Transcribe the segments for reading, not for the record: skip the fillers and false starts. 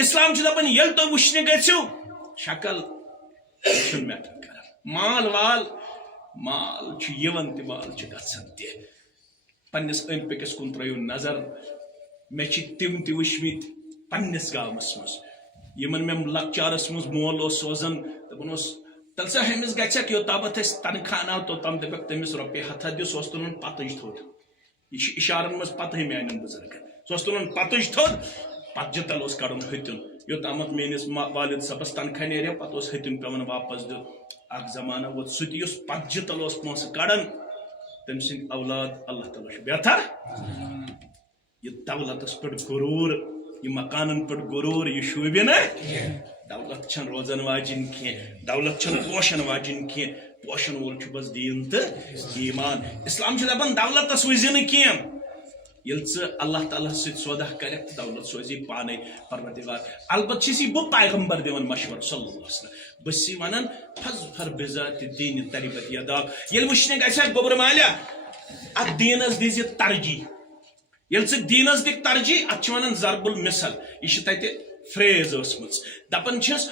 اسلام دپان یل تو وچھنے گژھو شکل میٹر کران مال وال مال یوان تہ مال گژھان تہ پنس أنٛدۍ پٔکِس کُن ترٲیِو نظر مےٚ چھِ تِم تہِ وٕچھمٕتۍ پننس گامس منٛز یمن مےٚ لۄکچارس منٛز مول اوس سوزان دپان اوس تیٚلہِ سا ہُمِس گژھکھ یوٚتامتھ أسۍ تنخواہ انو توٚتام دپکھ تٔمِس رۄپیہِ ہتھا دِ سُہ اوس تُلان پتٕج تھوٚد یہ چھِ اشارن منٛز پتہٕ میانٮ۪ن بُزرگن سُہ اوس تُلان پتٕج تھوٚد پتہٕ جتل اوس کڑُن ہتُن یوٚتامتھ میٲنِس والد صٲبس تنخواہ نیرِ پتہٕ اوس ہتُن پیوان واپس دیُن اکھ زمانہ ووت سُہ تہِ یُس پتہٕ جتل اوس پونٛسہٕ کڑان تٔمۍ سٕنٛدۍ اولاد اللہ تعالیٰ چھُ بہتر یہ دولتس پٮ۪ٹھ غروٗر یہ مکانن پٮ۪ٹھ غروٗر یہ شوٗبہِ نہٕ دولت چھنہٕ روزن واجِنۍ کینٛہہ دولت چھنہٕ پوشن واجِنۍ کینٛہہ پوشن وول چھُ بس دیٖن تہٕ ایٖمان اسلام چھُ دپان دولتس وٕزِ نہٕ کینٛہہ ییٚلہِ ژٕ اللہ تعالیٰ سۭتۍ سودا کرکھ تہٕ دولت سوزی پانے پروردگار البتہ چھُس یہِ بہٕ پیغمبر دِوان مشور صلی اللہ علیہ وسلم بہٕ چھُس ونان فظفر بذات دین تربت یداک ییٚلہِ وٕچھنہِ گژھکھ گوبر مالیہ اتھ دیٖنس دِزِ ترجیح ییٚلہِ ژٕ دیٖنس دِکھ ترجیح اتھ چھِ ونان ضرب المثل یہِ چھِ تتہِ فریز ٲسمٕژ دپان چھِس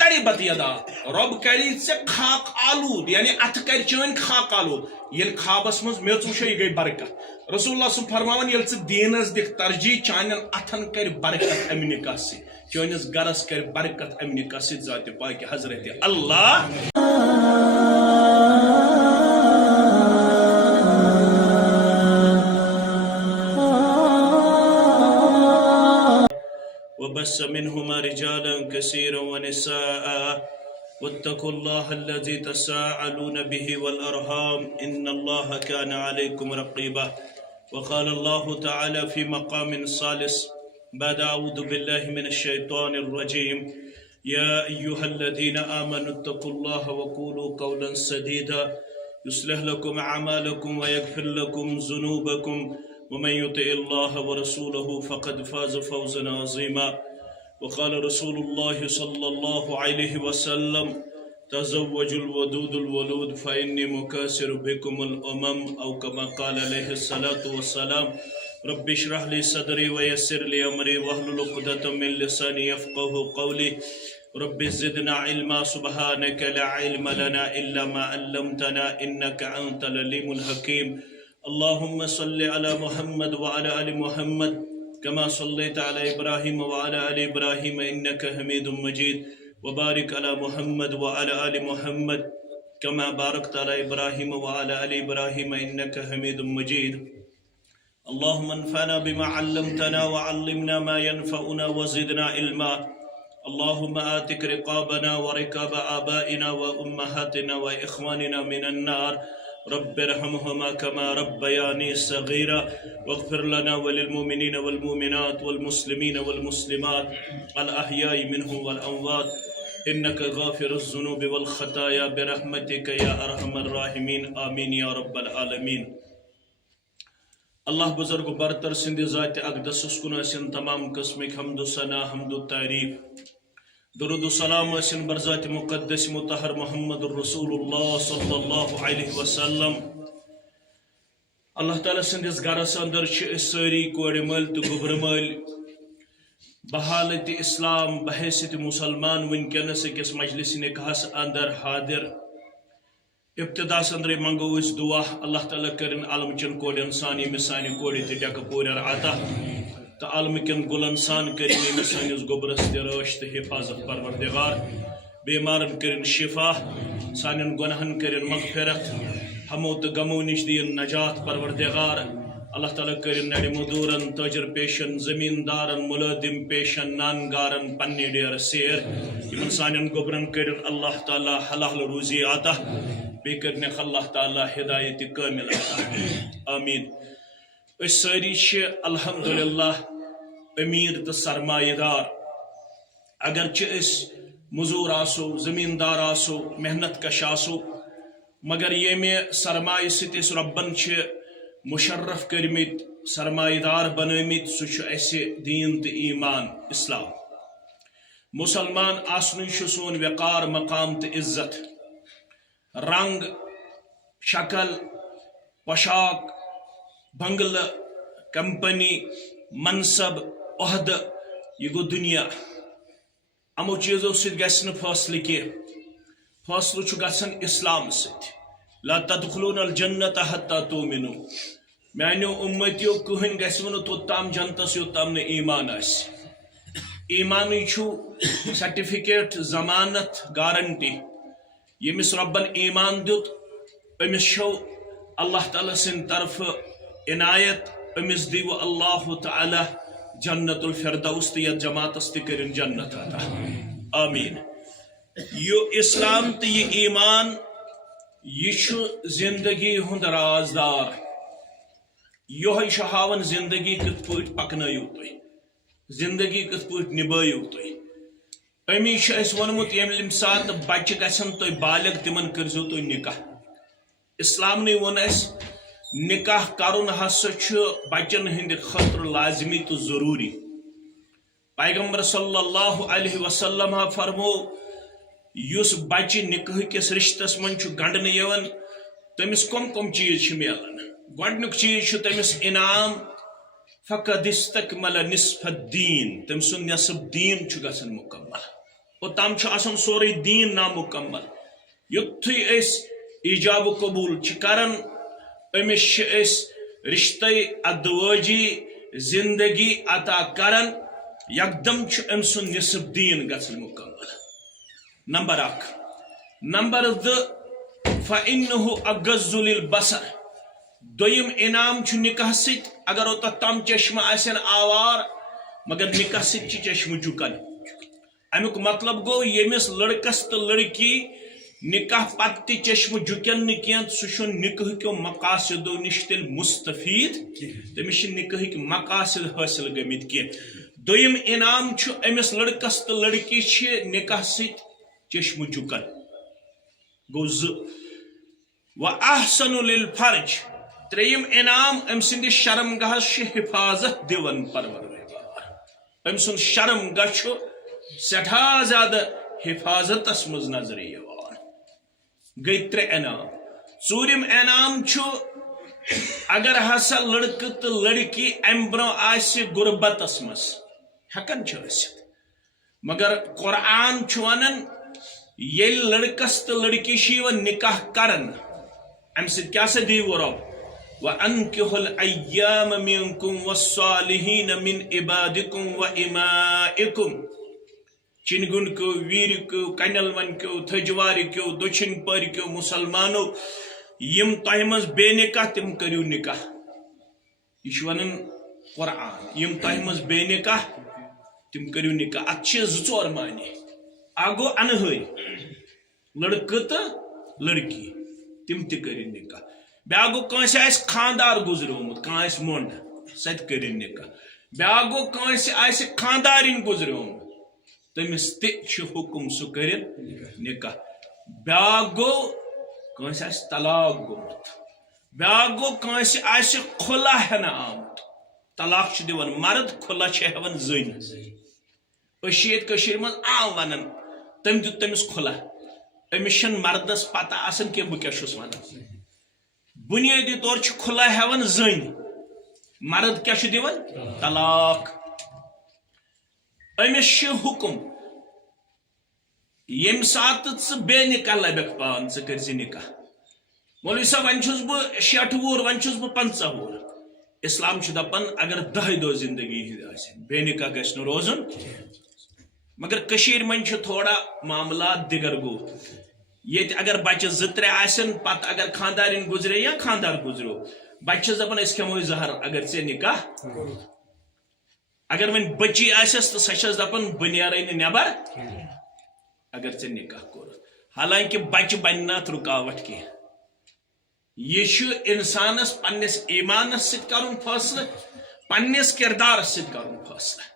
تربت یدا رۄب کری ژےٚ خاک آلود یعنی اتھٕ کر چٲنۍ خاک آلود ییٚلہِ خوابس منٛز میٚژ وٕچھو یہِ گٔے برکت رسول اللہ صلی فرماوان ییٚلہِ ژٕ دیٖنس دِکھ ترجیح چانٮ۪ن اتھن کر برکت امہِ نکاح سۭتۍ چٲنِس گرس کر برکت امہِ نکاح سۭتۍ ذاتِ پاکہِ حضرت اللہ وبث منهما رجالا كثيرا ونساء واتقوا الله الذي تساءلون به والأرحام إن الله كان عليكم رقيبا وقال الله تعالى في مقام ثالث بعد أعوذ بالله من الشيطان الرجيم يا أيها الذين آمنوا اتقوا الله وقولوا قولا سديدا يصلح لكم أعمالكم ويغفر لكم ذنوبكم ومن يطع الله ورسوله فقد فاز فوزا عظيما وقال رسول الله صلى الله عليه وسلم تزوجوا الودود الولود فإني مكاثر بكم الأمم أو كما قال عليه الصلاة والسلام رب اشرح لي صدري ويسر لي أمري واحلل عقدة من لساني يفقهوا قولي رب زدنا علما سبحانك لا علم لنا إلا ما علمتنا إنك أنت العليم الحكيم اللهم صل على محمد وعلى آل محمد كما صليت على إبراهيم وعلى آل إبراهيم إنك حميد مجيد وبارك على محمد وعلى آل محمد كما باركت على إبراهيم وعلى آل إبراهيم إنك حميد مجيد اللهم انفعنا بما علمتنا وعلمنا ما ينفعنا وزدنا علما اللهم آتك رقابنا ورقاب آبائنا وأمهاتنا وإخواننا من النار رب ارحمهما كما ربياني صغيرا واغفر لنا وللمؤمنين والمؤمنات والمسلمين والمسلمات الأحياء منهم والأموات إنك غافر الذنوب والخطايا برحمتك يا أرحم الراحمين آمين يا رب العالمين اللہ بزرگ برتر سند ذات اقدس کن ٲسِن تمام قسمک حمد و ثنا حمد و تعریف درود و سلام ٲسِن بر ذات مقدس مطہر محمد رسول اللہ صلی اللہ علیہ وسلم اللہ تعالیٰ سندس گرس اندر چھ ساری کورِ مٲلۍ تہٕ گوبرٕ مٲلۍ بحالت اسلام بحیثیت مسلمان ونکس أکس مجلس نکاحس اندر حاضر ابتدا اندر منگو اس دعا اللہ تعالیٰ کرن عالم چن کورین سان یمس سانہِ کورِ تہِ ڈیکہٕ پوریر عطا تو عالم کن گلن سان کرن یمس سانس گوبرس تہِ رٲچھ تہٕ حفاظت پروردگار بیمارن کرن شفا سانن گناہن کرن مغفرت ہمو تو غمو نش دین نجات پروردگار اللہ تعالیٰ کرن نڑِ مدورن تاجر پیشن زمیندارن ملادم پیشن نانگارن پننہِ ڈیر سیر یمن سانن گوبرن کرن اللہ تعالیٰ حلال روزی عطا بیٚیہِ کرنکھ اللہ تعالیٰ ہدایت کامل عطا آمین أسۍ سٲری چھِ الحمدللہ امیر تہٕ سرمایہ دار اگرچہ أسۍ مزور آسو زمیندار آسو محنت کش آسو مگر ییٚمہِ سرمایہ سۭتۍ أسۍ رۄبن چھِ مشرف کرمت سرمایہ دار بنٲمٕتۍ سُہ چھُ اَسہِ دیٖن تہٕ ایٖمان اسلام مسلمان آسنُے چھُ سون وقار مقام تہٕ عزت رنگ شکل پوشاک بنگلہ کمپنی منصب عہدہ یہ گو دنیا امو چیزو ست گژھِ نہٕ فٲصلہٕ کینٛہہ فٲصلہٕ چھُ گژھان اسلام سۭتۍ لا تدخلون الجنت حتى تؤمنوا میانیو امتیو کٕہٕنۍ گژھِوٕ نہٕ توٚتام جنتس یوٚتام نہٕ ایمان آسہِ ایمانٕے چھُ سرٹیفکیٹ ضمانت گارنٹی ییٚمِس رۄبن ایمان دیُت أمِس چھو اللہ تعالیٰ سٕنٛدِ طرفہٕ عنایت أمِس دیٖوٕ اللہ تعالیٰ جنت الفردوس تہٕ یتھ جماعتس تہِ کٔرِنۍ جنت عطا آمیٖن یہِ اسلام تہٕ یہِ ایمان یہ زندگی ہند رازدار یہ ہاون زندگی کت پٲٹھۍ پکنٲیِو تُہۍ زندگی کت پٲٹھۍ نبٲیِو تُہۍ امی اس ووٚنمُت ییٚمہِ ساتہٕ بچہِ گژھن تُہۍ بالغ تِمن کٔرزیو تُہۍ نکاح اسلامنٕے ووٚن اسہِ نکاح کرُن ہسا چھُ بچن ہٕنٛدِ خٲطرٕ لازمی تہٕ ضروٗری پیغمبر صلی اللہ علیہ وسلم فرمو یُس بچہ نکاح کس رشتس من گنڈنہٕ یوان تمس کم کم چیز ملان گۄڈنیُک چیز تمس انعام فقد استکمل نصف الدین تم سُنٛد نصف دین گژھان مکمل اوٚتام چھُ آسان سورُے دین نامکمل یُتھُے أسۍ ایجاب قبول کران أمِس چھِ أسۍ رشتے ادوٲجی زندگی عطا کران یکدم چھُ أمۍ سُنٛد نصف دین گژھان مکمل نمبر 1 نمبر 2 فإنه أغض للبصر دویم انعام چھُ نکاح سۭتۍ اگر اوٚتتھ تام چشمہ آسن آوار مگر نکاح سۭتۍ چھِ چشمہ جُکان امیُک مطلب گوٚو ییٚمِس لڑکس تہٕ لڑکی نکاح پتہٕ تہِ چشمہ جُکن نہٕ کینٛہہ سُہ چھُنہٕ نکاح کیو مقاصدو نِش تیٚلہِ مستفید تٔمِس چھِ نکاحٕکۍ مقاصد حٲصِل گٔمٕتۍ کینٛہہ دوٚیِم انعام چھُ أمِس لڑکس تہٕ لڑکی چھِ نکاح سۭتۍ چشمہ جُکن گو 2 وأحسن للفرج ترٛیٚیِم انعام أمۍ سٕنٛدِس شرمگاہس چھِ حفاظت دِوان پروردگار أمۍ سُنٛد شرمگاہ چھُ سٮ۪ٹھاہ زیادٕ حفاظتس منٛز نظرِ یِوان گٔے 3 انعام ژوٗرِم انعام چھُ اگر ہسا لڑکہٕ تہٕ لڑکی امہِ برٛونٛہہ آسہِ غُربتس منٛز ہٮ۪کان چھِ ٲسِتھ مگر قرآن چھُ ونان ییٚلہِ لڑکس تہٕ لڑکی چھِ یِوان نکاح کرن امہِ سۭتۍ کیٛاہ سا دیٖوٕ رۄب وَأَنكِحُوا الْأَيَّامَ مِنكُمْ وَالصَّالِحِينَ مِنْ عِبَادِكُمْ وَإِمَائِكُمْ چِنگُن کیو ویٖر کیو کنیل ون کیو تھجوارِ کیو دٔچھِنۍ پٔرۍ کیو مُسلمانو یِم تۄہہِ منٛز بے نکاح تِم کٔرِو نکاح یہِ چھُ ونان قرآن یِم تۄہہِ منٛز بے نکاح تِم کٔرِو نکاح اتھ چھِ 2-4 معنے اکھ گوٚو انہٲرۍ لڑکہٕ تہٕ لڑکی تِم تہِ کٔرِنۍ نکاح بیٛاکھ گوٚو کٲنٛسہِ آسہِ خاندار گُزریومُت کانٛہہ آسہِ مۄنٛڈ سۄ تہِ کٔرِنۍ نکاح بیٛاکھ گوٚو کٲنٛسہِ آسہِ خاندارِنۍ گُزریومُت تٔمِس تہِ چھُ حُکُم سُہ کٔرِنۍ نکاح بیٛاکھ گوٚو کٲنٛسہِ آسہِ طلاق گوٚمُت بیٛاکھ گوٚو کٲنٛسہِ آسہِ خُلا ہٮ۪نہٕ آمُت طلاق چھُ دِوان مرد خُلا چھِ ہٮ۪وان زٔنۍ أسۍ چھِ ییٚتہِ کٔشیٖرِ منٛز عام ونان تٔمۍ دیُت تٔمِس خُلا أمِس چھنہٕ مردس پتہ آسان کینٛہہ بہٕ کیٛاہ چھُس ونان بُنیٲدی طور چھُ خُلا ہٮ۪وان زٔنۍ مرد کیٛاہ چھُ دِوان طلاق أمِس چھُ حُکُم ییٚمہِ ساتہٕ ژٕ بے نکاح لبکھ پان ژٕ کٔرۍ زِ نکاح مولوی صٲب وۄنۍ چھُس بہٕ 60 وُہُر وۄنۍ چھُس بہٕ 50 وُہُر اسلام چھُ دپان اگر 10 دۄہ زندگی ہٕنٛدۍ آسن بے نکاح گژھِ نہٕ روزُن مگر کٔشیٖرِ منٛز چھُ تھوڑا معاملات دِگر گوٚو ییٚتہِ اگر بچہِ 2-3 آسن پتہٕ اگر خاندارِنۍ گُزرے یا خاندار گُزریو بچہِ چھس دپان أسۍ کھٮ۪موے زہر اگر ژےٚ نکاح اگر وۄنۍ بٔچی آسٮ۪س تہٕ سۄ چھس دپان بہٕ نیرے نہٕ نٮ۪بر اگر ژےٚ نکاح کوٚرُتھ حالانکہِ بچہِ بنہِ نہٕ اتھ رُکاوٹ کینٛہہ یہِ چھُ انسانس پننِس ایمانس سۭتۍ کرُن فٲصلہٕ پننِس کردارس سۭتۍ کرُن فٲصلہٕ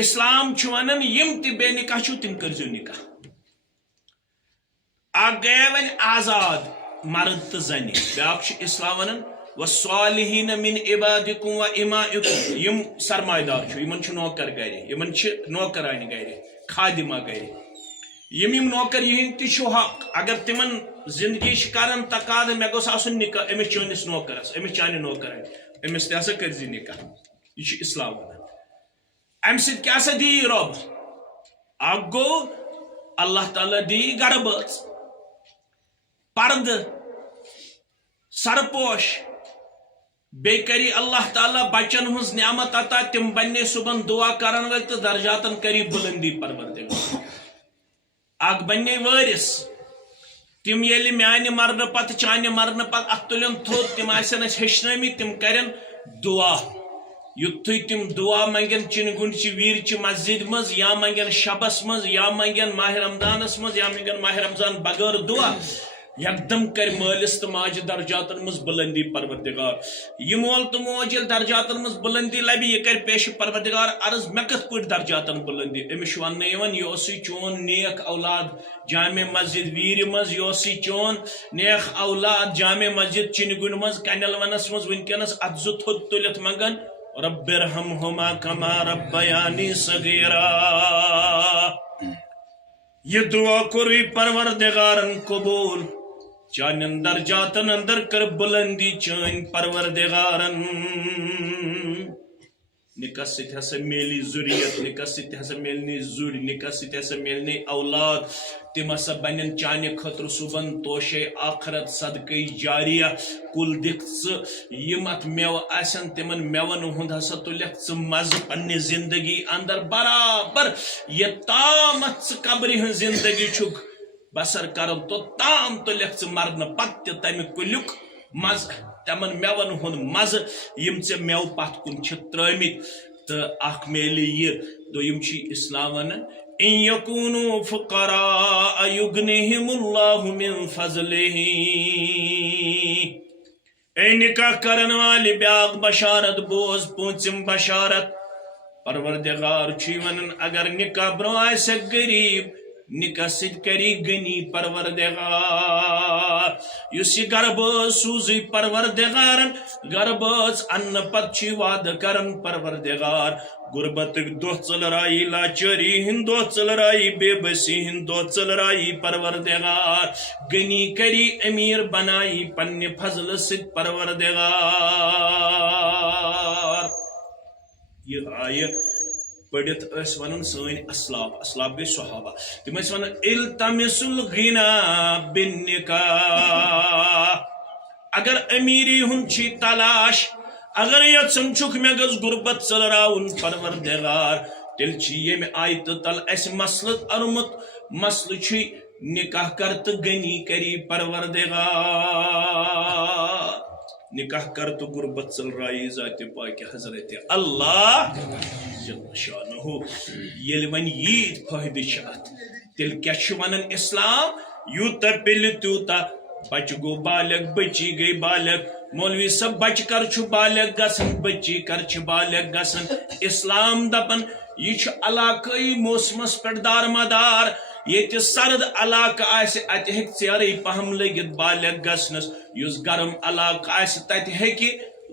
اسلام چھُ ونان یِم تہِ بے نکاح چھِو تِم کٔرزیو نکاح اکھ گٔیے وۄنۍ آزاد مرد تہٕ زنہِ بیٛاکھ چھُ اسلام ونان وَالصَّالِحِينَ مِنْ عِبَادِكُمْ وَإِمَائِكُم یِم سرمایہ دار چھُ یِمن چھُ نوکر گرِ یِمن چھِ نوکرانہِ گرِ خادِمہ گرِ یِم نوکر یِہِنٛدۍ تہِ چھُ حق اگر تِمن زندگی چھِ کران تقاضہٕ مےٚ گوٚژھ آسُن نکاح أمِس چٲنِس نوکرس أمِس چانہِ نوکرانہِ أمِس تہِ ہسا کٔرزِ نکاح یہِ چھُ اسلام ونان امہِ سۭتۍ کیٛاہ سا دی رۄب اکھ گو اللہ تعالیٰ دی گرٕ بٲژ پرد سرپوش بے کری اللہ تعالیٰ بچن ہز نعمت عطا تم بنے صبح دعا کرن ول تو درجاتن کری بلندی پروردگار اکھ بنے وارث تم یل میانہ مرن پتہ چانہ مرن پتہ ات تلن تھوٚد تم آسن اس ہیچھنٲمٕتۍ تم کرن دعا یُتھُے تم دعا منگن چن گنڈچہِ ویر چہِ مسجد مز یا منگن شبس مز یا منگن ماہ رمضانس مز یا منگن ماہ رمضان بغیر دعا یکدم کر مالس تو ماجہ درجاتن مز بلندی پروردگار یہ مول تو موج یل درجاتن مز بلندی لبی یہ کر پیش پروردگار عرض مے کت پٲٹھۍ درجاتن بلندی امس وننہٕ یوان یہ اوسُے چون نیک اولاد جامع مسجد ویر مز یہ اوسُے چون نیک اولاد جامع مسجد چنگن مز کنل ونس مز ونکس ات زٕ تھوٚد تُلِتھ منگن رب ارحمہما کما ربیانی صغیرا یہ دعا کوری پروردگارن قبول چانن درجاتن اندر کر بلندی چان پروردگارن نکاح ست ہسا میلی ذریت نکاح ست ہسا میلنی ذر نکاح ست ہسا میلنی اولاد تم ہسا بنن چانہ خطر صبحن توشے آخرت صدقے جاریہ کل دکھ یم ات میو آسن تمن میون ہند ہسا تلکھ مز پنہ زندگی اندر برابر یہ تامت قبر ہن زندگی چھک بسر کرن تو تام تلکھ مرن پتہ تمہ کلیک مز تمن میون ہند مز یم میو پت کن ترمت تو اخ میلی یہ دویم اسلام ونان ان یکونوا فقراء یغنیہم اللہ من فضلہ اے نکاح کرن والی بیاغ بشارت بوز پونچم بشارت پروردگار چھ ونان اگر نکاح برو آسہ غریب نکاح ست کری غنی پروردگار اس یہ گرباز سوزی پروردگارن گرباز ان پت وعدہ کرن پروردگار غربت دہ ژلرائی لاچاری ہند دہ ژلرائی بے بسی ہند دہ ژلرائی پروردگار غنی کری امیر بنائی پنہ فضل ست پروردگار یہ آیہ پڑھت اس ونن سن اسلاف گئی صحابہ تم اس ونن التمس الغنا بالنکاح اگر امیری ہن چھ تلاش اگر یژھن چھک مے گژھ غربت ژلراون پروردگار تیل چھ یم آیت تل اس مسلہ ارمت مسلہ چھ نکاح کر تو غنی کری پروردگار نکاح کر تو غربت ژلرائی ذات پاک حضرت اللہ جل شانہ یل ون یہ فائدہ چھ تیل کیا ونان اسلام یوتا پل تیوتا بچ گو بالغ بچی گئی بالغ مولوی صاحب بچ کر چھ بالغ گسن بچی کر چھ بالغ گسن اسلام دپن یہ علاقائی موسمس پہ دار مدار یہ سرد علاقہ آسہ ات ہیک ژیرے پہم لگت بالغ گسنس اس گرم علاقہ آسہ تت ہیکہ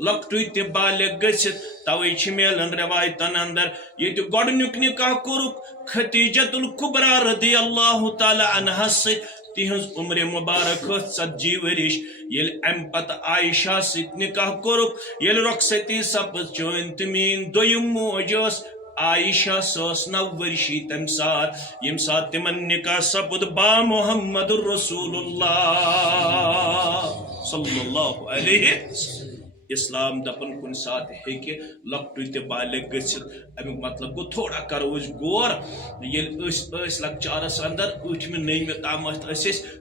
لکٹوی تہ بالغ گژھت توے چھ میلن روایتن اندر یہ گۄڈنیُک نکاح کورُکھ ختیجۃ الکبریٰ رضی اللہ تعالی عنہا ست تہذ عمر مبارک 40 ورش یل ام پتہ عائشہ ست نکاح کورُکھ یل رخصتی سپز چون تہ میٲنۍ دوٚیِم موج ٲس عائشہ سوس 9 ورشی تم سات یم سات تمن نکاح سپد با محمد رسول اللہ صلی اللہ علیہ اسلام دپن کن سات ہیکہ لکٹوی تہ بالغ گژھت امیک مطلب گو تھوڑا کرو غور یل لکچارس اندر 8مہ 9مہ تام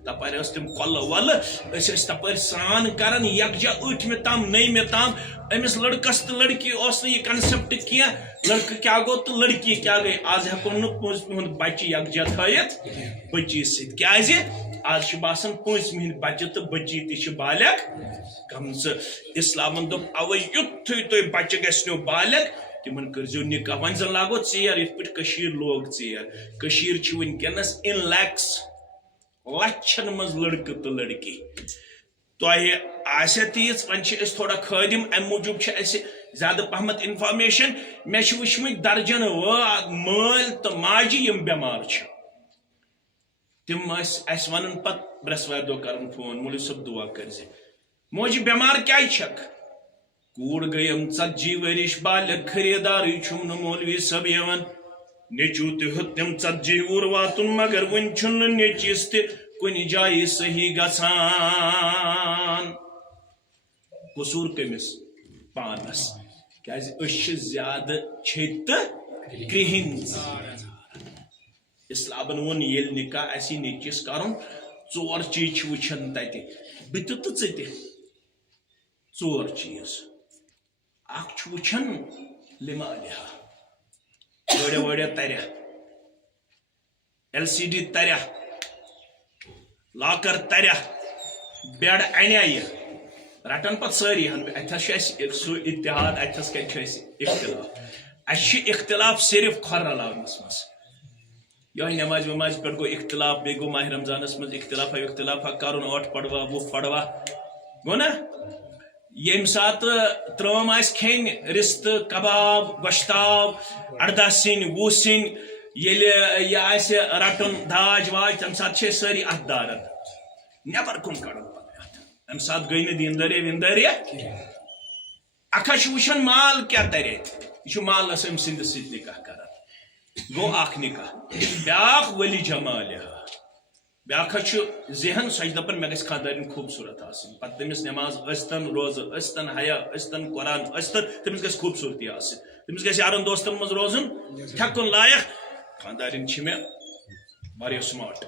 تپر تم کۄلہٕ وۄلہٕ تپر سران کران یکجا 8مہ تام 9مہ تام امس لڑکس تو لڑکی اس یہ کنسپٹ کی لڑکہ کیا گو تو لڑکی کیا گئی آج ہیکو نہ بچہ یکجا تھٲیِتھ بچی ست کیازِ آج چھ باسان 5 ہند بچہ تو بچی تہ بالغ گمز اسلامن دپ اوے یُتھُے تُہۍ بچہ گژھنو بالغ تمن کرزو نکاح ون زن لاگو ژیر یتھ پٲٹھۍ کٔشیٖر لوگ ژیر کٔشیٖر چھِ ونکیٚنس ان لیکس لچھن منٛز لڑکہٕ تہٕ لڑکی تۄہہِ آسہِ تیٖژ وۄنۍ چھِ أسۍ تھوڑا خٲدم امہِ موٗجوٗب چھِ اَسہِ زیادٕ پہمتھ انفارمیشن مےٚ چھِ وٕچھمٕتۍ درجن واد مٲلۍ تہٕ ماجہِ یِم بٮ۪مار چھِ تِم ٲسۍ اَسہِ ونان پتہٕ برٛٮ۪سوارِ دۄہ کران فون مولوی صٲب دعا کٔرزِ موجہِ بٮ۪مار کیٛازِ چھکھ کوٗر گٔیَم 40 ؤرِش بالغ خریدارٕے چھُم نہٕ مولوی صٲب یِوان نیچو تہ تم ژتجی وُہُر واتُن مگر وُنہِ چھُنہٕ نیچوِس تہِ کُنہِ جایہِ صحیح گژھان. قصوٗر کٔمِس؟ پانس. کیازِ أسۍ چھِ زیادٕ چھٔتۍ تہٕ کرٛہِنۍ. اسلامن ووٚن ییٚلہِ نکاح آسہِ نیچوِس کرُن ژور چیٖز چھِ وٕچھان تتہِ بہٕ تہِ تہٕ ژٕ تہِ. ژور چیٖز. اکھ چھُ وٕچھان لِمالِہا گٲڑیا وٲڑیا تریا LCD تریا لاکر تریا بیڈ انیا یہ رٹن پتہٕ سٲری ہن اتھس چھُ اسہِ سُہ اتحاد اتھس کتہِ چھُ اسہِ اختلاف. اسہِ چھُ اختلاف صرف کھۄر رلاونس منٛز. یہے نماز وماز پہ گو اختلاف بیٚیہِ گوٚو ماہ رمضانس منٛز اختلافا کرُن 8 پڑوا 10 پڑوا گوٚو نا. ییٚمہِ ساتہٕ ترٲم آسہِ کھیٚنۍ رِستہٕ کباب گۄشتاب 18 سِنۍ 20 سِنۍ ییٚلہِ یہِ آسہِ رٹُن داج واج تمہِ ساتہٕ چھِ أسۍ سٲری اتھ دارن نٮ۪بر کُن کڑُن پتہٕ اتھ. امہِ ساتہٕ گٔے نہٕ دیٖندٲریا ویٖندٲریا. اکھا چھُ وٕچھان مال کیٛاہ ترِ اتہِ. یہِ چھُ مالس أمۍ سٕنٛدِس سۭتۍ نکاح کران. گوٚو اکھ نکاح. بیاکھ ولی جمالِہا. بیاکھ چھُ ذہن سۄ چھِ دپان مےٚ گژھِ خاندارِنۍ خوٗبصوٗرت آسٕنۍ. پتہٕ تٔمِس نٮ۪ماز ٲسۍتن روزٕ ٲسۍتن حیا ٲسۍتن قرآن ٲسۍتن تٔمِس گژھِ خوٗبصوٗرتی آسٕنۍ. تٔمِس گژھِ یارن دوستن منٛز روزُن تھٮ۪کُن لایق. خاندارِنۍ چھِ مےٚ واریاہ سمارٹ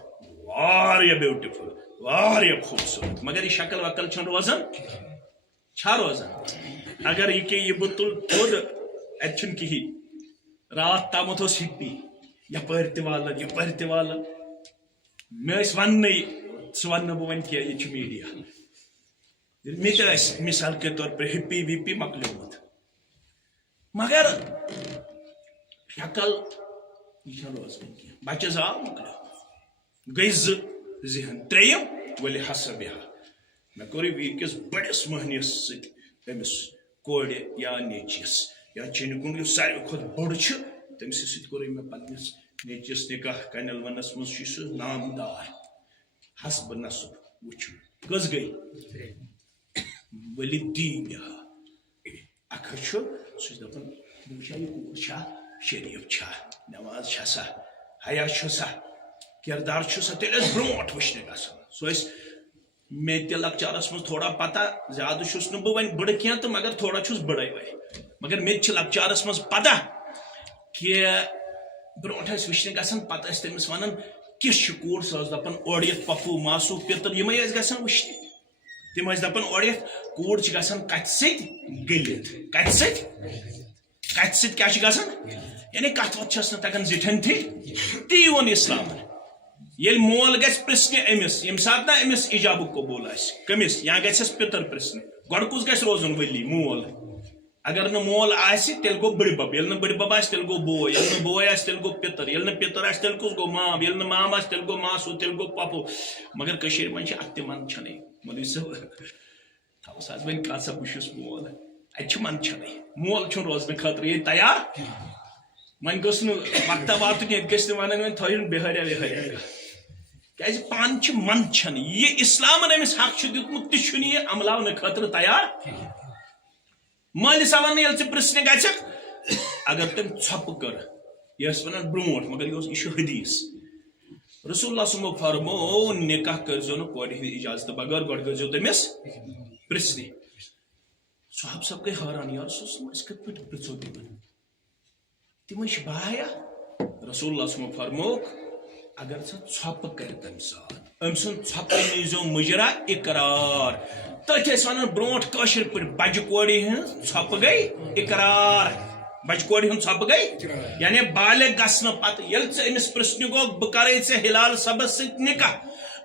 واریاہ بیوٹِفل واریاہ خوٗبصوٗرت مگر یہِ شکل وکل چھنہٕ روزان. چھا روزان؟ اگر یہِ کہِ یہِ بہٕ تُل تھوٚد اتہِ چھُنہٕ کِہیٖنۍ. رات تامتھ اوس ہِپی یپٲرۍ تہِ والان یپٲرۍ تہِ والان. مےٚ ٲسۍ وننٕے سُہ وننہٕ بہٕ وۄنۍ کینٛہہ یہِ چھُ میٖڈیا. مےٚ تہِ ٲسۍ مثال کے طور پر ہِپی وِپی مۄکلیومُت مگر شکل یہِ چھنہٕ روزان کینٛہہ. بچہِ زاو مۄکلیو. گٔے 2 ذہن. 3 ؤلہِ حسبِہا. مےٚ کوٚر یہِ أکِس بٔڑِس مٔہنِوِس سۭتۍ أمِس کورِ یا نیچوِس یا چیٚنہِ کُن یُس ساروی کھۄتہٕ بوٚڑ چھُ تٔمسٕے سۭتۍ کوٚرُے مےٚ پننِس نیچوِس نکاح. کنیل ونس منٛز چھُ سُہ نامدار حسب نصب وٕچھُن. کٔژ گٔے؟ ؤلہِ دیٖنِہا. اکھ چھُ سُہ چھُ دپان بہٕ وٕچھا یہِ کوٗر چھا شریٖف چھا نٮ۪ماز چھا سا حیا چھُ سا کردار چھُ سا. تیٚلہِ ٲسۍ برونٛٹھ وٕچھنہِ گژھان. سُہ ٲسۍ مےٚ تہِ لۄکچارس منٛز تھوڑا پتہ زیادٕ چھُس نہٕ بہٕ وۄنۍ بٕڑٕ کینٛہہ تہٕ مگر تھوڑا چھُس بٕڑے وۄنۍ مگر مےٚ تہِ چھِ لۄکچارس منٛز پتہ کہِ برونٛٹھ ٲسۍ وٕچھنہِ گژھان پتہٕ ٲسۍ تٔمِس ونان کِژھ چھِ کوٗر. سۄ ٲس دپان اورٕ یِتھ پپوٗ ماسوٗ پِتٕر یِمے ٲسۍ گژھان وٕچھنہِ. تِم ٲسۍ دپان اورٕ یِتھ کوٗر چھِ گژھان کتھِ سۭتۍ گٔلِتھ. کتھِ سۭتۍ کیٛاہ چھِ گژھان یعنی کتھ وتھ چھس نہٕ تگان زِٹھٮ۪ن تہِ. تی ووٚن اسلامن. ییٚلہِ مول گژھِ پرژھنہِ أمِس ییٚمہِ ساتہٕ نہ أمِس اِجابُک قبوٗل آسہِ کٔمِس یا گژھٮ۪س پِتٕر پرژھنہِ گۄڈٕ کُس گژھِ روزُن ؤلی مول. اگر نہٕ مول آسہِ تیٚلہِ گوٚو بٕڈِبب. ییٚلہِ نہٕ بٕڈِبب آسہِ تیٚلہِ گوٚو بوے. ییٚلہِ نہٕ بوے آسہِ تیٚلہِ گوٚو پِتٕر. ییٚلہِ نہٕ پِتٕر آسہِ تیٚلہِ کُس گوٚو مام. ییٚلہِ نہٕ مام آسہِ تیٚلہِ گوٚو ماسوٗ تیٚلہِ گوٚو پپوٗ. مگر کٔشیٖرِ منٛز چھِ اتھ تہِ منٛدچھنٕے. مولوی صٲب تھاوُس حظ وۄنۍ کتھ سا بہٕ چھُس مول. اتہِ چھِ منٛدچھنٕے. مول چھُنہٕ روزنہٕ خٲطرٕ ییٚتہِ تیار. وۄنۍ گوٚژھ نہٕ وقتہ واتُن ییٚتہِ گژھِ نہٕ ونان وۄنۍ تھٲیُن بِہٲریا وِہٲریا. کیازِ پانہٕ چھِ منٛدچھان. یہِ اسلامن أمِس حق چھُ دیُتمُت تہِ چھُنہٕ یہِ عملاونہٕ خٲطرٕ تیار. مٲلِس ونان ییٚلہِ ژٕ پرژھنہِ گژھکھ اگر تٔمۍ ژھۄپہٕ کٔر یہِ ٲسۍ ونان برونٛٹھ مگر یہِ چھُ حدیٖث. رسول اللہ صُبحو فرموو نکاح کٔرزیٚو نہٕ کورِ ہٕنٛدِ اجازتہٕ بغٲر گۄڈٕ گٔژھزیٚو تٔمِس پرژھنہِ. صحابہٕ صٲب گٔے حٲران. یا رسول اللہ أسۍ کِتھ پٲٹھۍ پرژھو تِمن تِمے چھِ بایا. رسول اللہ صُبحو فرمووُکھ اگر ژٕ ژھۄپہٕ کرِ تمہِ ساتہٕ أمۍ سُنٛد ژھۄپہٕ نیٖزیٚو مُجرا اقرار. تٔتھۍ ٲسۍ ونان برونٛٹھ کٲشِر پٲٹھۍ بجہِ کورِ ہٕنٛز ژھۄپہٕ گٔے اقرار. بجہِ کورِ ہُنٛد ژھۄپہٕ گٔے یعنی بالغ گژھنہٕ پتہٕ ییٚلہِ ژٕ أمِس پرژھنہِ گوٚو بہٕ کرے ژےٚ ہلال صٲبس سۭتۍ نکاح.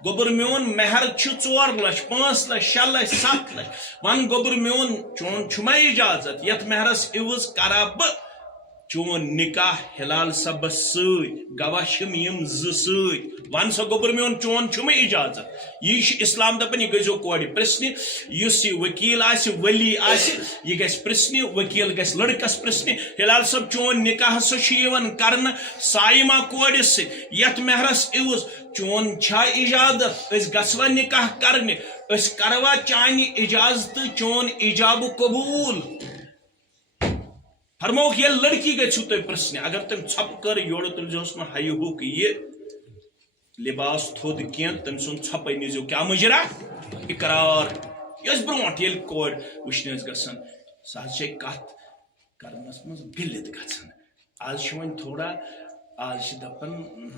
گوٚبُر میون مہر چھُ 4 لچھ 5 لچھ 6 لچھ 7 لچھ. ون گوٚبُر میون چون چھُما اجازت یتھ مہرس عوض کرا بہٕ چون نکاح ہلال صبس سۭتۍ گواہ چھِم یِم 2 سۭتۍ. ون سا گوٚبُر میون چون چھُمے اجازت. یی چھُ اسلام دپان یہِ گٔژھزیٚو کورِ پرژھنہِ. یُس یہِ وکیٖل آسہِ ولی آسہِ یہِ گژھِ پرژھنہِ. وکیٖل گژھِ لڑکس پرژھنہِ ہلال صٲب چون نکاح ہسا چھُ یِوان کرنہٕ سایما کورِ سۭتۍ یتھ مہرس عوض چون چھا اجازت أسۍ گژھوا نکاح کرنہِ أسۍ کروا چانہِ اجازتہٕ چون ایجاب قبوٗل. فرموک یہ لڑکی گھو تھی پرسنہ اگر تم ژھپ کر یور تلزوس نا ہائی ہوک یہ لباس تھود کی تم سن ژھپے نیزو کیا مجرا اقرار یس برونٹ یل کور وچھنے گژھان سہ کت کرنس مز گلت گژھان آج ون تھوڑا آج دپان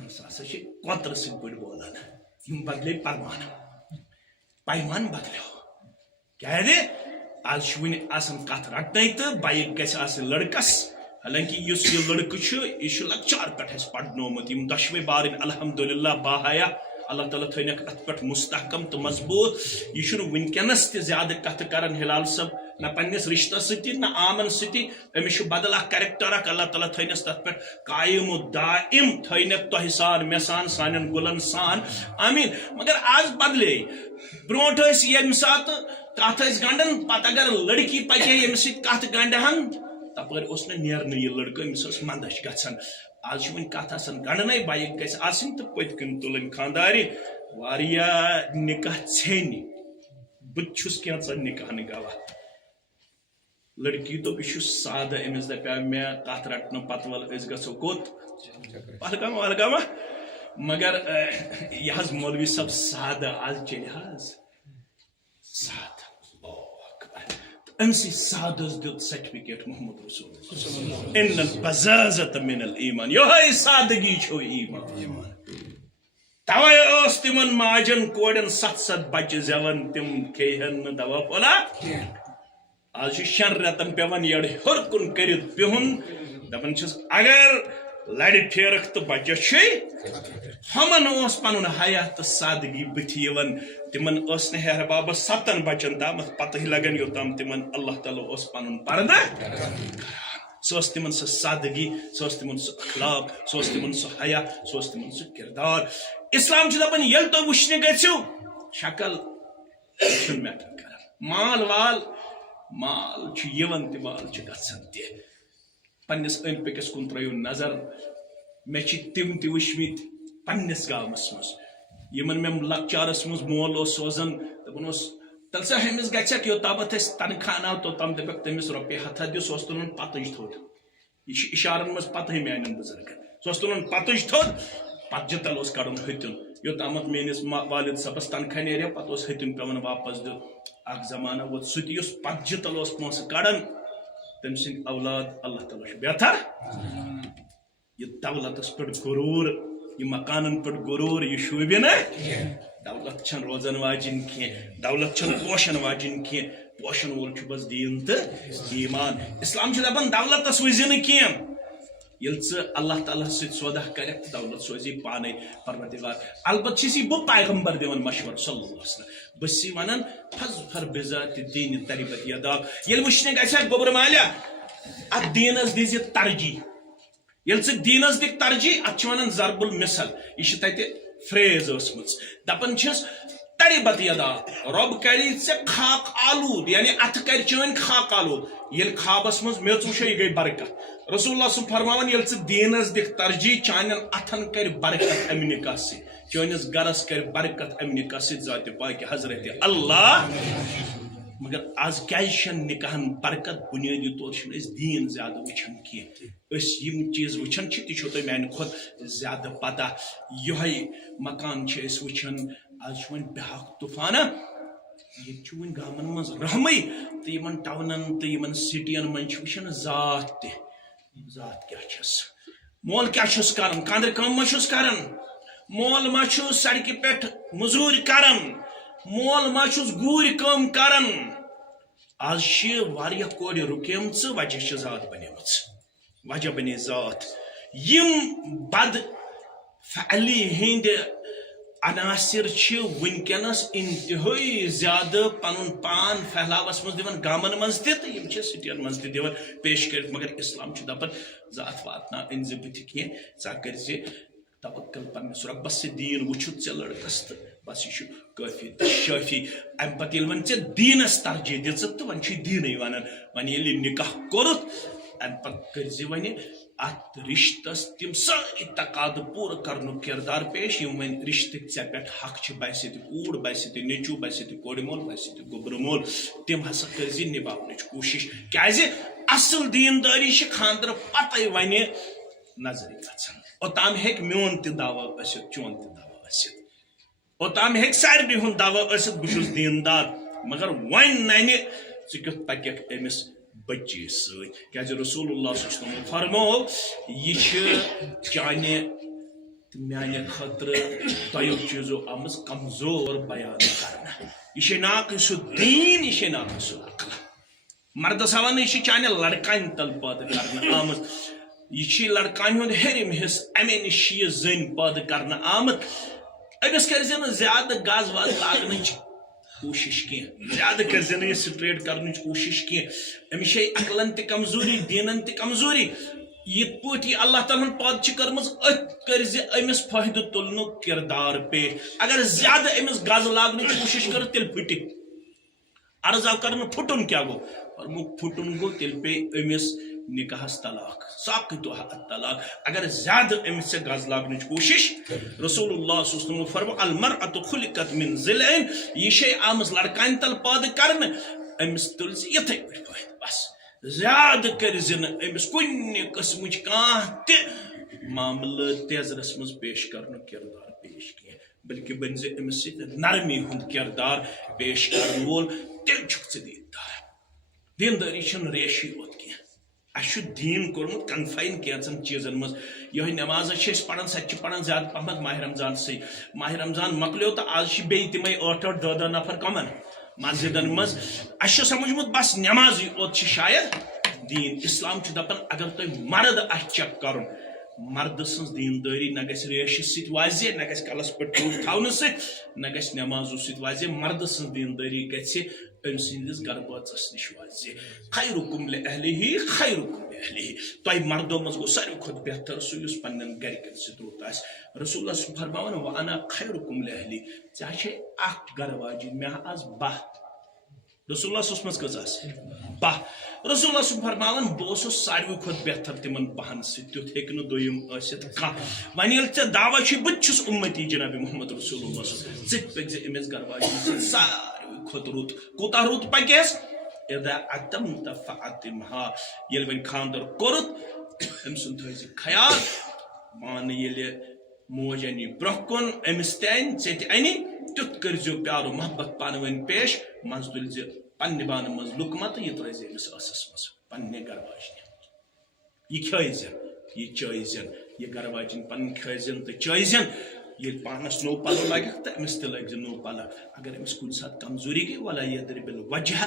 سہ کوتر سی پہ بولان بدلے پیمان بدلو کیا آج ون آسان کت رٹنے تو بائک گھس آسن لڑکس حالانکہ اس یہ لڑکہ یہ لکچار پہ پڑنومت دشوے بارن الحمدللہ باحیا اللہ تعالیٰ تھنک ات پہ مستحکم تو مضبوط یہ ونکس تہ زیادہ کت کران ہلال صاحب نہ پنس رشتس ستی نہ آمن ستی امس بدل اخ کریکٹر اخ اللہ تعالیٰ تھنس تت پہ قائم و دائم تھنک تہ سان مے سان سان گلن سان آمین مگر آج بدلے برونٹ یم سات کت گنڈان پتہ اگر لڑکی پکے یم سی کت گنڈہن تپر اس نیرن یہ لڑکہ امس مندش گھان آج ون کت آسان گنڈنے بائک گھس آسن تو پت کن تلن خانداری واریاہ نکاح ژھیٚنۍ بہٕ چھُس کینٛژن نکاحن گواہ لڑکی تو یہ سادہ امس دپیا مے کت رٹن پتہ ول اس گھو کوت پہلگام ولگامہ مگر یہ مولوی صاحب سادہ آج چلے حظ سادہ امسی سادس دت سرٹیفکیٹ محمد رسول ان البزازت من الایمان یہ سادگی چھو ایمان توے اس تمن ماجن کوڑن 7 بچہ زیون تم کھیہن دوا پھولا آج 6 رتن پیون یڑ ہر کن کرت بہن دپان چھس اگر لڑ پھیرک تو بچہ چھ ہمن اس پن حیا تو سادگی بتھی تمن اس ہیر بابا 7 بچن تام پتہ لگن یوتام تمن اللہ تعالیٰ اس پن پردہ سہ تمن سہ سادگی سہ تمن سہ اخلاق سہ تمن سہ حیا سہ تمن سہ کردار اسلام دپان یل تھی وچھنے گھو شکل میٹر کر مال وال مال یون تہ مال گھان تہ پنس أند پٔکِس کُن ترٲیِو نظر مےٚ چھِ تِم تہِ وٕچھمٕتۍ پننس گامس منٛز یِمن مےٚ لۄکچارس منٛز مول اوس سوزان دپان اوس تیٚلہِ سا أمِس گژھٮ۪کھ یوٚتامتھ أسۍ تنخواہ انو توٚتام دپکھ تٔمِس رۄپیہِ 100 دِ سُہ اوس تُلان پتٕج تھوٚد یہِ چھُ اِشارن منٛز پتہٕ میانٮ۪ن بُزرگن سُہ اوس تُلان پتٕج تھوٚد پتہٕ جتل اوس کڑُن ہتُن یوٚتامتھ میٲنِس والد صٲبس تنخواہ نیرِ پتہٕ اوس ہتُن پیوان واپس دیُن اکھ زمانہ ووت سُہ تہِ یُس پتہٕ جتل اوس پونٛسہٕ کڑان تم سند اولاد اللہ تعالیٰ بہتر یہ دولتس پہ غرور یہ مکانن پہ غرور یہ شوبہ نا دولت چھن روزن واجن کی دولت چھن پوشن واجن کی پوشن وول چھ بس دین تو ایمان اسلام چھ دپان دولتس وزی نا کی یل اللہ تعالیٰ سۭتۍ سودا کرکھ دولت سوزی پانے پروردگار البتہ چھس یہ بہ پیغمبر دِوان مشور صلی اللہ علیہ وسلم بس ونان فظفر بذات الدین تربت یداک یل وچھنے گژھِ گوبر مالیہ ات دینس دِزِ ترجیح یل دینس دِکھ ترجیح ات ونان ضرب المثل یہ تتہ فریز ٲسمٕژ دپان چھس تربت یداک رب کری ژےٚ خاک آلود یعنی اتھ کر چٲنۍ خاک آلود یل خوابس منٛز میٚژ وٕچھو یہِ گٔے برکت رسول اللہ صلی فرماوان یل دینس دِکھ ترجیح چانین اتھن کر برکت امہِ نکاح سۭتۍ چٲنِس گرس کر برکت امہِ نکاح سۭتۍ ذاتِ پاکِ حضرت اللہ مگر آز کیازِ نکاحن برکت بنیادی طور دین زیادہ وچھان کی یم چیز وچھان تہ چھو تہ میانہ کھت زیادہ پتہ یہ مکان وچھان آج ون بیاکھ طوفانہ یہ ون گامن من رحمے تو یمن ٹاونن تو یمن سٹین من وچھان ذات تہ ذات کیا چھس مول کیا چھس کران کاندر کام ما چھس کران مول ما چھُ سڑکہِ پٮ۪ٹھ مزوٗرۍ کران مول ما چھُس گوٗرۍ کٲم کران آز چھِ واریاہ کورِ رُکیمژٕ وجہ چھِ ذات بنیمٕژ وجہ بنے ذات یم بد فعلی ہٕنٛدۍ عناصر چھِ ونکیٚنس انتہٲئی زیادہ پنُن پان پھہلاوس منٛز دِوان گامن منٛز تہِ تہٕ یم چھِ سٹین منٛز تہِ دِوان پیش کٔرِتھ مگر اسلام چھُ دپان ذات واتناو أنۍ زِ بٕتھِ کینٛہہ ژٕ کٔرۍ زِ توکل پنس رۄبس سۭتۍ دین وٕچھُتھ ژےٚ لڑکس تہٕ بس یہ کٲفی تہٕ شٲفی امہِ پتہٕ ییٚلہِ وۄنۍ ژےٚ دیٖنس ترجیح دِژٕتھ تہٕ وۄنۍ چھُے دیٖنٕے ونان وۄنۍ ییٚلہِ نکاح کوٚرُتھ امہِ پتہٕ کٔرۍ زِ وۄنۍ ات رشتس تم ساری تقاض پور کرن کردار پیش یم ون رشتہ ژے پہ حق بسہ تہ کوڑ بسہ تہ نیچو بسہ تہ کور مول بسہ تہ گوبر مول تم ہسا کرزی نباونچ کوشش کیازِ اصل دینداری چھ خاندر پتہ ون نظر گژھان اوتام ہیک میون تہ دعوی ٲسِتھ چون تہ دعوی ٲسِتھ اوتام ہیک سارنٕے ہُنٛد دعوی ٲسِتھ بہٕ چھُس دیندار مگر وۄنۍ ننہِ ژٕ کیُتھ پککھ أمِس بچی ست کیازِ رسول اللہ صلی اللہ علیہ وسلم فرمو یہ چانہ میانہ خطر دۄیو چیزو آمٕژ کمزور بیان کرنا یہ ناقص سُہ دین یہ ناقص سُہ عقل مردس ون یہ چانہ لڑکان تل پٲدٕ کرنا آمٕژ یہ لڑکان ہُنٛد ہیٚرِم حصہٕ امے نش یہ زٔنۍ پٲدٕ کرنا آمت أمِس کٔرزِ نہٕ زیادٕ گز وز لاگنٕچ کوشش کی زیادہ کرزِ یہ سٹریٹ کرنچ کوشش کی امس عقلن تہ کمزوری دینن تہ کمزوری یت پٲٹھۍ یہ اللہ تعالیٰ ہن پاد چھ کٔرمٕژ أتھۍ کرزِ أمس فٲیدٕ تُلنُک کردار پیش اگر زیادہ أمس گز لاگنٕچ کوشش کر تیٚلہِ پھٕٹہِ عرض آو کرنہٕ پھُٹُن کیاہ گوٚو فرموُکھ پھُٹُن گوٚو تیٚلہِ پیٚیہِ أمس نکاحس طلاق ساقطها الطلاق اگر زیادہ امس سے گز لاگنچ کوشش رسول اللہ صلی اللہ علیہ وسلم فرمو المرأة خلقت من ضلعین یہ آمز لڑکان تل پٲدٕ کرنہٕ امس تُل یتھے پٲٹھۍ فٲیدٕ بس زیادہ کرزِ نہٕ امس کُنہِ قسمٕچ کانٛہہ تہِ معاملہٕ تیزرس منٛز پیش کرنُک کردار پیش کینٛہہ بلکہ بنزِ امس سۭتۍ نرمی ہُنٛد کردار پیش کرن وول تیٚلہِ چھُکھ ژٕ دیندار دیندٲری چھنہٕ ریشی یوت کینٛہہ اَسہِ چھُ دیٖن کوٚرمُت کنفاین کینٛژن چیٖزن منٛز یِہوٚے نٮ۪ماز چھِ أسۍ پران سۄ تہِ چھِ پران زیادٕ پہمتھ ماہِ رمضانسٕے ماہِ رمضان مۄکلیو تہٕ آز چھِ بیٚیہِ تِمے 8-8 10-10 نفر کمن مسجدن منٛز اَسہِ چھُ سمجھمُت بس نٮ۪مازٕے یوت چھِ شاید دیٖن اسلام چھُ دپان اگر تۄہہِ مرد آسہِ چیک کرُن مرد سٕنٛز دیندٲری نہ گژھِ ریشہِ سۭتۍ واضح نہ گژھِ کلس پٮ۪ٹھ ٹوٗپ تھاونہٕ سۭتۍ نہ گژھِ نٮ۪مازو سۭتۍ واضح مرد سٕنٛز دیندٲری گژھِ أمۍ سٕنٛدِس گربٲژس نِش واضح خیرکم لأہلہ خیرکم لأہلہ تۄہہِ مردو منٛز گوٚو ساروی کھۄتہٕ بہتر سُہ یُس پننٮ۪ن گرِکٮ۪ن سۭتۍ رُت آسہِ رسول اللہ چھُ فرماوان وَأَنَا خیرکم لأہلہ ژےٚ ہا چھے اکھ گرٕ واجِنۍ مےٚ ہا آسہٕ 10 رسول اللہ صُس منٛز کٔژ آسہٕ 10 رسول اللہ صُب فرماوان بہٕ اوسُس ساروی کھۄتہٕ بہتر تِمن 10 سۭتۍ تیُتھ ہیٚکہِ نہٕ دوٚیِم ٲسِتھ کانٛہہ وۄنۍ ییٚلہِ ژےٚ دعویٰ چھُے بہٕ تہِ چھُس اُمتی جناب محمد رسول اللہ صٲب ژٕ تہِ پٔکۍ زِ أمِس گرٕ واجِنۍ سۭتۍ ساروی کھۄتہٕ رُت کوٗتاہ رُت پکیس اذا اتمت فاتمها ییٚلہِ وۄنۍ خاندر کوٚرُتھ أمۍ سُنٛد تھٲیزِ خیال مانہٕ ییٚلہِ موج اَنہِ برونٛہہ کُن أمِس تہِ اَنہِ ژےٚ تہِ اَنہِ تیُتھ کٔرزیو پیارو محبت پانہٕ ؤنۍ پیش منٛزٕ تُلزِ پننہِ بانہٕ منٛز لُکما تہٕ یہِ ترٲیزِ أمِس ٲسس منٛز پننہِ گرٕ واجنہِ یہِ کھٲیزٮ۪ن یہِ چٲیزٮ۪ن یہِ گرٕ واجِنۍ پنٕنۍ کھٲیزٮ۪ن تہٕ چٲیزٮ۪ن ییٚلہِ پانس نوٚو پلو لگٮ۪کھ تہٕ أمِس تہِ لٲگزِ نوٚو پلو اگر أمِس کُنہِ ساتہٕ کمزوری گٔے ولا یدرِ بالوجہ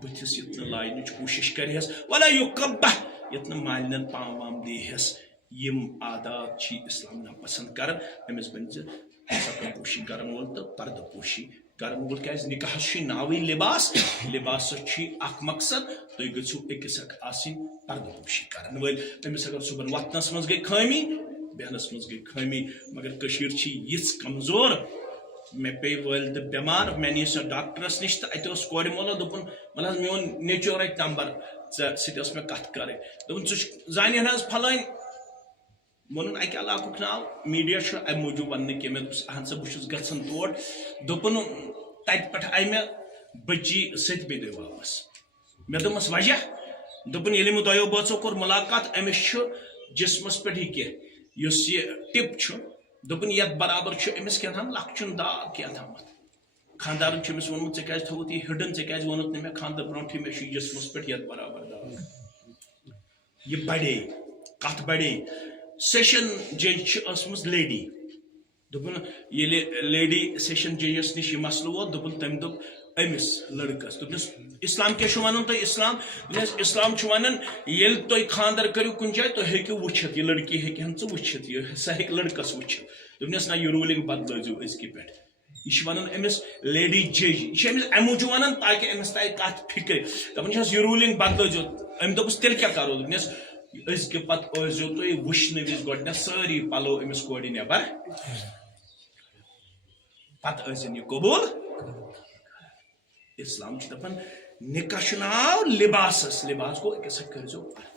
بٕتھِس یُتھ نہٕ لاینٕچ کوٗشش کرہس ولا یُقبح یُتھ نہٕ مالنٮ۪ن پام وام دیہس یِم عادات چھِ اسلام ناپسنٛد کران أمِس بنزِ سطر پوشی کرن وول تہٕ پردٕ پوشی کرن وول کیازِ نکاحس چھُ ناوٕے لباس لباسس چھُ اکھ مقصد تُہۍ گٔژھِو أکِس اکھ آسٕنۍ پردٕ پوشی کرن وٲلۍ أمِس اگر صُبحن وۄتھنس منٛز گٔے خٲمی بیٚہنس منٛز گٔے خٲمی مگر کٔشیٖر چھِ یِژھ کمزور مےٚ پیٚیہِ وٲلدٕ بٮ۪مار مےٚ نی سۄ ڈاکٹرس نِش تہٕ اَتہِ اوس کورِ مولو دوٚپُن وَلہٕ حظ میون نیٚچو رَٹہِ نمبر ژےٚ سۭتۍ ٲس مےٚ کتھ کرٕنۍ دوٚپُن ژٕ چھُکھ زانن حظ فلٲنۍ ووٚنُن اَکہِ علاقُک ناو میٖڈیا چھُ اَمہِ موٗجوٗب وننہٕ کہِ مےٚ دوٚپُس اہن سا بہٕ چھُس گژھان تور دوٚپُن تتہِ پٮ۪ٹھ آیہِ مےٚ بٔچی سٔتمہِ دۄہہِ واپس مےٚ دوٚپمس وجہ دوٚپُن ییٚلہِ یِمو دۄیو بٲژو کوٚر مُلاقات أمِس چھُ جسمس پٮ۪ٹھ یہِ کینٛہہ یُس یہِ ٹِپ چھُ دوٚپُن یتھ برابر چھُ أمِس کینٛہہ لۄکچُن داغ کینٛہہ تھامُت خاندارن چھُ أمِس ووٚنمُت ژےٚ کیازِ تھوٚوُتھ یہِ ہِڈٕن ژےٚ کیازِ ووٚنُتھ نہٕ مےٚ خاندر برونٛٹھٕے مےٚ چھُ جسمس پٮ۪ٹھ یتھ برابر داغ یہِ بڑے کتھ بڑے سیشن جج چھِ ٲسمٕژ لیڈی دوٚپُن ییٚلہِ لیڈی سیشن ججس نِش یہِ مسلہٕ ووت دوٚپُن تٔمۍ دوٚپ أمِس لڑکس دوٚپنس اسلام کیٛاہ چھُ ونان تۄہہِ اسلام دوٚپنس اسلام چھُ ونان ییٚلہِ تُہۍ خاندر کٔرِو کُنہِ جایہِ تُہۍ ہیٚکِو وٕچھِتھ یہِ لڑکی ہیٚکہِ ہن ژٕ وٕچھِتھ یہِ سۄ ہیٚکہِ لڑکس وٕچھِتھ دوٚپنس نہ یہِ روٗلِنگ بدلٲیزیو أزکہِ پٮ۪ٹھ یہِ چھِ ونان أمِس لیڈی جج یہِ چھِ أمِس امہِ موٗجوٗب ونان تاکہِ أمِس ترِ کتھ فِکرِ دپان چھس یہِ روٗلِنگ بدلٲیزیو أمۍ دوٚپُس تیٚلہِ کیٛاہ کرو دوٚپنس أزکہِ پتہٕ ٲسۍزیو تُہۍ وٕچھنہٕ وِزِ گۄڈنیتھ سٲری پلو أمِس کورِ نٮ۪بر پتہٕ ٲسۍزٮ۪ن یہِ قبوٗل اسلام چھُ دپان نکاح چھُ ناو لباسس لباس گوٚو أکِس اکھ کٔرزیو پردٕ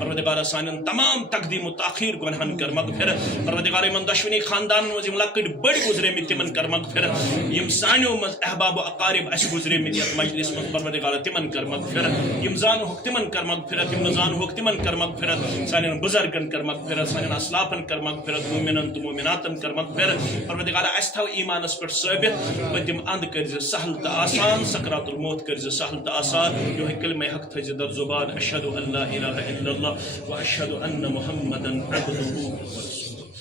پروردگار سان تمام تقدیم و تاخیر گنہن کر مغفرت پروردگار من دشونی خاندان مز لکٹ بڑ گزرے مت تمن کر مغفرت یم سانیو مز احباب و اقارب اس گزرے مت یت مجلس من پروردگار تمن کر مغفرت یم زان حق تمن کر مغفرت یم زان حق تمن کر مغفرت سانن بزرگن کر مغفرت سانن اسلافن کر مغفرت مومنن تو مومناتن کر مغفرت پروردگار اس تھو ایمان اس پر ثابت پتم اند کر سہل تا آسان سکرات الموت کر سہل تا آسان جو کلمہ حق تھز در زبان اشهد ان لا اله الا الله واشهد ان محمدا عبده ورسوله.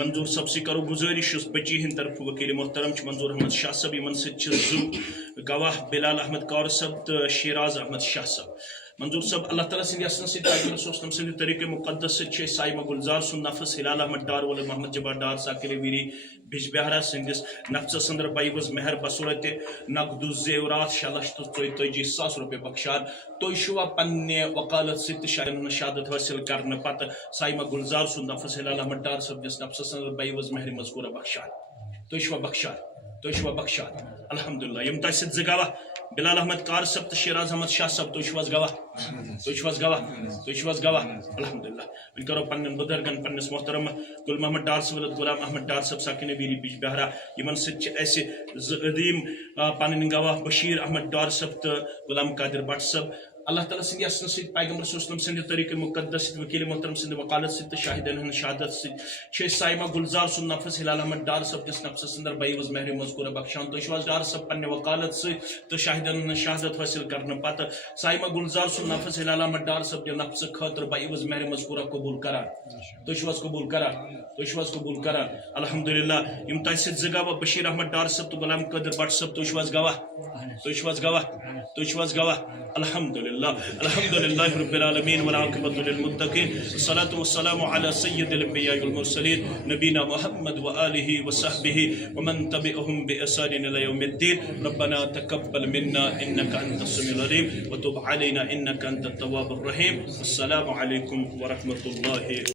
منظور صاحب سے کرو گزارش بچی ہند طرف وکیل محترم منظور احمد شاہ صاحب یمن زو گواہ بلال احمد کور صاحب تو شیراز احمد شاہ صاحب. منظور صاحب اللہ تعالیٰ سند یسن سم سند طریقہ مقدس سائمہ گلزار سن نفس ہلال احمد ڈار ول محمد جبار ڈار ساکر ویری بج بہرا سندس نفس اندر بائیوز مہر بصورت نقد زیورات 6,42,000 روپے بخشان تو شوا پنہ وکالت ست شہادت حاصل کرنے پتہ سائمہ گلزار سن نفس ہلال احمد ڈار صاحب دس نفس اندر بائیوز مہر مذکورہ بخشان تو شوا بخشان الحمدللہ یم تہ ست گواہ بلال احمد کار صاحب تو شیراز احمد شاہ صاحب تو گواہ الحمدللہ. وی کرو پنن بزرگن پنس محترم گل محمد ڈار صاحب غلام احمد ڈار صاحب ساکن ویری بج بہرا یمن سی قدیم پنن گواہ بشیر احمد ڈار صاحب تو غلام قادر بٹ صاحب اللہ تعالیٰ سند یسن ست پیغمبر صلی اللہ علیہ وسلم سند طریقہ مقدس وکیل محترم سند وکالت ست شاہدن ہند شہادت ست سائمہ گلزار سن نفس ہلال احمد ڈار صاحب کس نفس اندر بائیوز مہر مذکورہ بخشان تو شواز ڈار صاحب پنہ وکالت ست شاہدن ہند شہادت حاصل کرنے پتہ سائمہ گلزار سن نفس ہلال احمد ڈار صاحب کے نفس خاطر بائیوز مہر مذکورہ قبول کران تو شواز قبول کران الحمدللہ. یم تہ ست زگاوہ بشیر احمد ڈار صاحب تو غلام قادر بٹ صاحب تو شواز گواہ الحمدللہ رب العالمین والعاقبۃ للمتقین والصلاة والسلام علی سید الانبیاء والمرسلین نبینا محمد وآلہ وصحبہ ومن تبعهم بإحسان إلی یوم الدین. ربنا تقبل منا انک انت السمیع العلیم وتب علینا انک انت التواب الرحیم. السلام علیکم ورحمۃ اللہ.